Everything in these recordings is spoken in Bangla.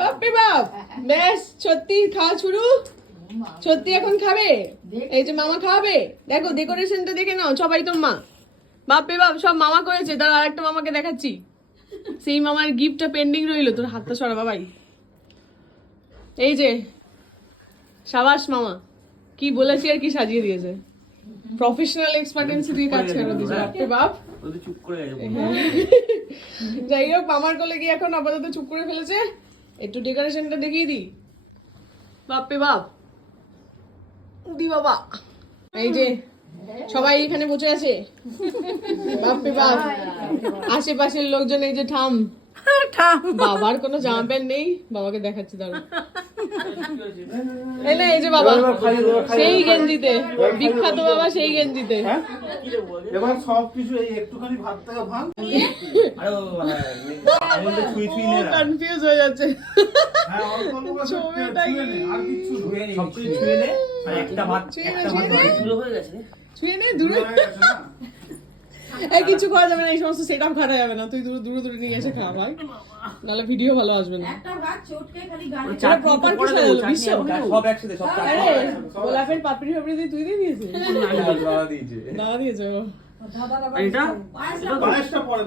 বাপরে বাপ, বেশ সত্যি খাওয়া শুরু। সত্যি এখন খাবে? এই যে মামা খাওয়াবে, দেখো ডেকোরেশনটা দেখে নাও সবাই। তোর মা, বাপরে বাপ, সব মামা করেছে। তার আরেকটা মামাকে দেখাচ্ছি, সেই মামার গিফটটা পেন্ডিং রইলো। তোর হাতটা সরা বাবাই। এই যে সাবাস মামা, কি বলেছি আর কি সাজিয়ে দিয়েছে। প্রফেশনাল এক্সপার্টেন্সি দিয়ে কাজ করে দিয়েছে। বাপরে বাপ, যাই হোক মামার কোলে গিয়ে এখন আপাতত চুপ করে ফেলেছে। একটু ডেকোরেশনটা দেখিয়ে দিই। বাপরে বাপ, দি বাবা, এই যে সবাই এখানে বসে আছে। বাপরে বাপ, আশেপাশের লোকজন এই যে ঠাম। বাবার কোনো জামা প্যান্ট নেই, বাবাকে দেখাচ্ছি দাঁড়া। এই না, এই যে বাবা সেই গেঞ্জিতে, বিখ্যাত বাবা সেই গেঞ্জিতে। এবার সবকিছু এই একটুখানি ভাত থেকে ভাঙ। কনফিউজ হয়ে যাচ্ছে। হ্যাঁ, অল্প অল্প করে ছবিটা ছুঁয়ে নে, আর কিছু না। সবকিছু ছুঁয়ে নে, আর একটা ভাত দূরে হয়ে গেছে। ছুঁয়ে নে, দূরে হয়ে গেছে না? এই কিছু খাওয়া যাবে না, এই সমস্ত সেটআপ খাওয়া যাবে না। তুই দূরে দূরে দূরে নিয়ে এসে খা ভাই, নাহলে ভিডিও ভালো আসবে না। একটা ভাত চটকে খালি গানে এটা প্রপার কি সাজালো বিশ্ব? সব একসাথে, সব আরে গোলাপের পাপড়ি ফাপড়ি দিয়ে তুই দিয়ে দিয়েছিস? দাদা দিয়েছে ও। এটা পায়েসটা পরে,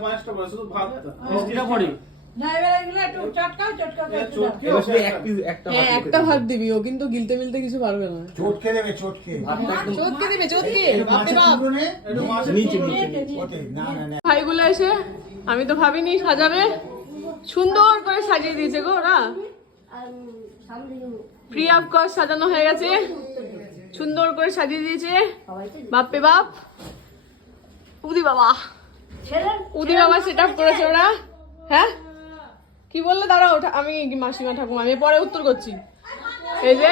শুধু ভাতটা। মিষ্টিটা পড়ে। না এবার এগুলো একটু চটকাও চটকে এবার শুধু একটা হ্যাঁ, একটা ভাত দিবি, ও কিন্তু গিলতে মিলতে কিছু পারবে না। চটকে দেবে, চটকে। ভাতটা একদম চটকে দিবে, চটকে। বাপরে বাপ, একটু মাছের নিচে টুকরো নিচে নে। ওতে, না, না, না। ভাইগুলো এসে, আমি তো ভাবিনি সাজাবে। সুন্দর করে সাজিয়ে দিয়েছে গো ওরা। ফ্রি অফ কস্ট সাজানো হয়ে গেছে, সুন্দর করে সাজিয়ে দিয়েছে। বাপরে বাপ, উদি বাবা, উদি বাবা সেট আপ করেছে ওরা। হ্যাঁ কি বললে? দাঁড়া, ওটা আমি মাসিমা ঠাকুমা, আমি পরে উত্তর করছি। এই যে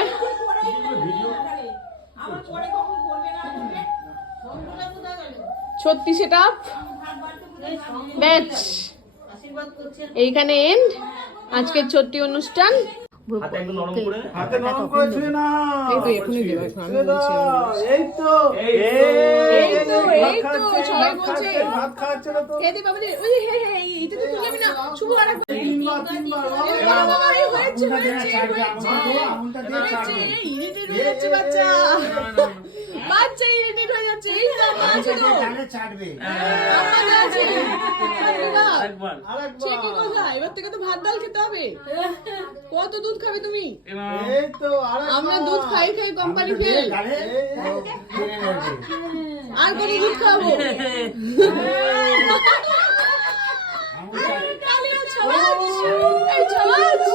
সত্যি সেট আপ ব্যাচ, এইখানে এন্ড আজকের ছোট্ট অনুষ্ঠান। হাতে একদম নরম করে হাতে নরম করে ছুঁয়ে না। এই তো এখনই দেবো, এখন আমি ছুঁয়ে বলছি, দাও। এই তো এই তো সবাই বলছে ভাত খাচ্ছে না তো। এই দে বাবা রে, ওই হে হে এটা তো তুলবি না, শুভ আর একবার। তিনবার এই বাবা বাবা, এই হয়েছে ইরিটেট হয়ে যাচ্ছে বাচ্চা, বাচ্চা ইরিটেট হয়ে যাচ্ছে। এই তো মা আছে তো, জানে চাটবে। আম্মা আছে। একবার সে কি কথা, এবার থেকে তো ভাত ডাল খেতে হবে। কত দুধ খাবে তুমি? এই তো আরেকবার। আমরা দুধ খাই খাই কোম্পানি ফেল, জানে, ও কিনে নেবে। আর কত দুধ খাবো? আঙুল চাটবে। কালিয়া ছলাচ, এই ছলাচ।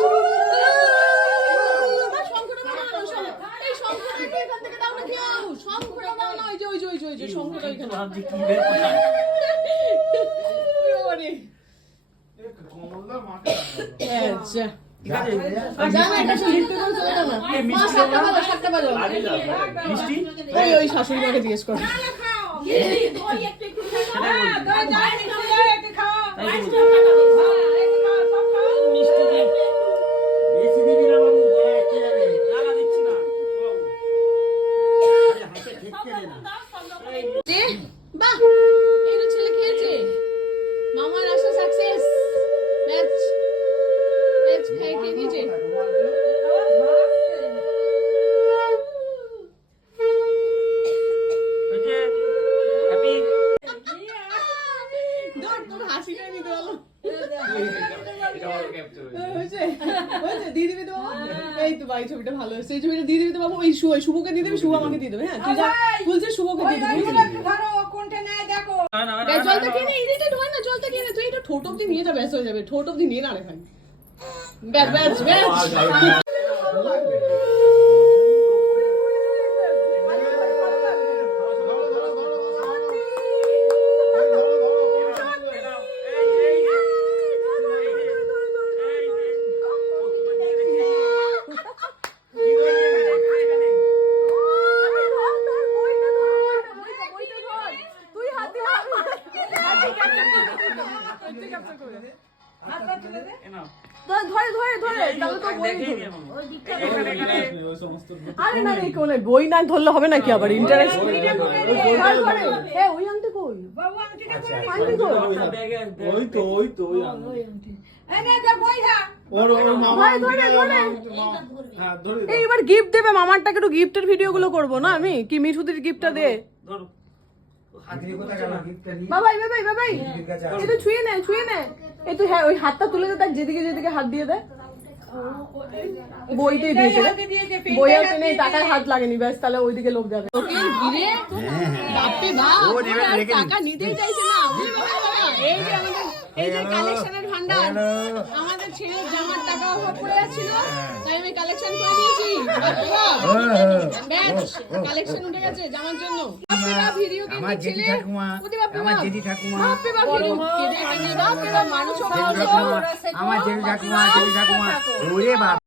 আমার শঙ্খটা দাও না, এই শঙ্খটাকে এখান থেকে দাও না, কেউ শঙ্খটা দাও না। ওই যে ওই যে ওই যে ওই যে শঙ্খটা ওইখানে। ভাবছি কি বের করা। ওরে, কমলদার মাকে আচ্ছা ঠিক আছে জানা, এটা তো লিখতে করে চলে যাও না। মা, সাতটা বাজো, সাতটা বাজো। মিষ্টি ওই শাশুড়ি মাকে জিজ্ঞেস করো। দই একটু খাও। বেশি দিবি না বাবু, গলা আটকে যাবে। না দিচ্ছি না। আরে হাতে ঠেককে দে না। যে বাহ, এই তো ছেলে খেয়েছে। মামার আশা সাকসেস। ম্যাচ ম্যাচ খেয়ে দিয়েছে। ওকে হ্যাপি দৌড়, তোর হাসিটা নিতে বলো। এটা আমার ক্যাপচার হয়েছে হয়েছে, দিয়ে দিবি তো বাবা। এই তো ভাই, ছবিটা ভালো হয়েছে। এই ছবিটা দিয়ে দিবি তো বাবা। ওই শুভকে দিয়ে দিবি, শুভ আমাকে দিয়ে দেবে। হ্যাঁ তুই যা বলছিস, শুভকে দিয়ে দিবি। ধরো কোনটা নেয় দেখো। জলটা খেয়ে নে, ইরিটেট হয় না, জলটা খেয়ে নে। তুই এটা ঠোঁট অব্দি নিয়ে যা, ব্যাস হয়ে যাবে। ঠোঁট অব্দি নিয়ে না রে ভাই, ব্যাস ব্যাস ব্যাস। ধরে ধরে ধরে, তাহলে তো বই ধরে। আরে না রে, কোনে বই না ধরলে হবে নাকি আবার ইন্টারেস্ট? হ্যাঁ ওই আনতে কই বাবু আংটিটা করে আনতে কই? ওই তো এই নে দে বই খা। ওর মামা ভাই, ধরে, ধরে। হ্যাঁ ধরে দাও। এইবার গিফট দেবে মামারটাকে, একটু গিফটের ভিডিও গুলো করবো না আমি, কি মিঠুদির গিফটটা দে। ধরো হাতির কোথায় গেল গিফটটা নিয়ে? বাবাই বাবাই বাবাই দিদির কাছে আছে। এই তো ছুঁয়ে নে, ছুঁয়ে নে। এই তো হ্যাঁ, ওই হাতটা তুলে দে, তার যেদিকে যেদিকে হাত দিয়ে দে। বইতেই দিয়েছে রে। হাতে দিয়েছে, বই পেনটাই হাতে হাত নেই, দিয়েছে। টাকায় হাত লাগেনি, ব্যাস তাহলে ওইদিকে লোক যাবে। ওকে ঘিরে বাপরে বাপ, ও নেবে, আর রেখে দিন। টাকা নিতেই চাইছে না। ওরে বাবা, বাবা, এই যে আমাদের এই যে কালেকশনের ভান্ডার, আমাদের ছেলের জামার টাকা অভাব পড়ে যাচ্ছিল, তাই আমি কালেকশন করে দিয়েছি। বাপরে বাপ, ব্যাস কালেকশন উঠে গেছে জামার জন্য। বাপরে বাপ, ভিডিও কে আমার জেঠি দিচ্ছিলে? ঠাকুমা, ওরে বাপরে আমার বাপ। জেঠি ঠাকুমা, বাপরে বাপ, ভিডিও কে দিচ্ছিলে? বাপরে বাপ, মানুষ জেঠি ঠাকুমা, আমার জেঠি ঠাকুমা, ওরে বাবা।